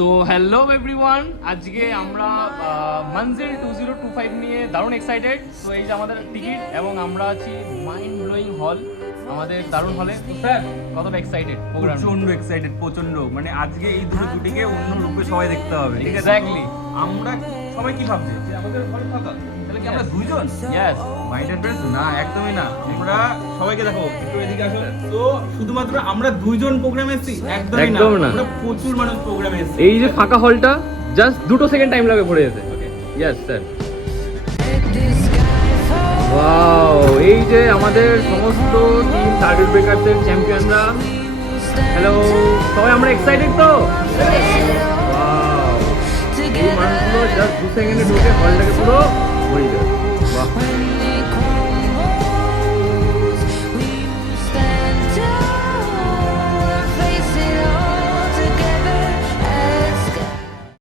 So hello everyone, আজকে আমরা মঞ্জিল 2025 নিয়ে দারুণ এক্সাইটেড। তো এই যে আমাদের টিকিট এবং আমরা আছি মাইন্ড ব্লোয়িং হল, আমাদের দারুণ হলে। স্যার কতটা এক্সাইটেড? প্রচন্ড এক্সাইটেড, প্রচন্ড। মানে আজকে এই দুটো জুটিকে অন্য রূপে সবাই দেখতে হবে, ঠিক আছে? এক্স্যাক্টলি। আমরা সবাই কি ভাবছি যে আমাদের হলে ফাঁকা, তাহলে কি আমরা দুইজন? ইয়েস। মাইন্ড অ্যাড্রেস না, একদমই না। আমরা সবাইকে দেখো, একটু এদিকে আসো। তো শুধুমাত্র আমরা দুইজন প্রোগ্রামে এসেছি? একদমই না, একদম না। আমরা প্রচুর মানুষ প্রোগ্রামে এসেছি। এই যে ফাঁকা হলটা, জাস্ট 2 সেকেন্ড টাইম লাগে ভরে যেতে। Yes sir. ওয়াও, এই যে আমাদের সমস্ত টিম সার্কিট ব্রেকারসের চ্যাম্পিয়নরা। হ্যালো সবাই, আমরা এক্সাইটেড তো? ওয়াও, এই মানুষগুলো জাস্ট 2 সেকেন্ডে ঢুকে হলটাকে পুরো ভরে দেবে। বাহ।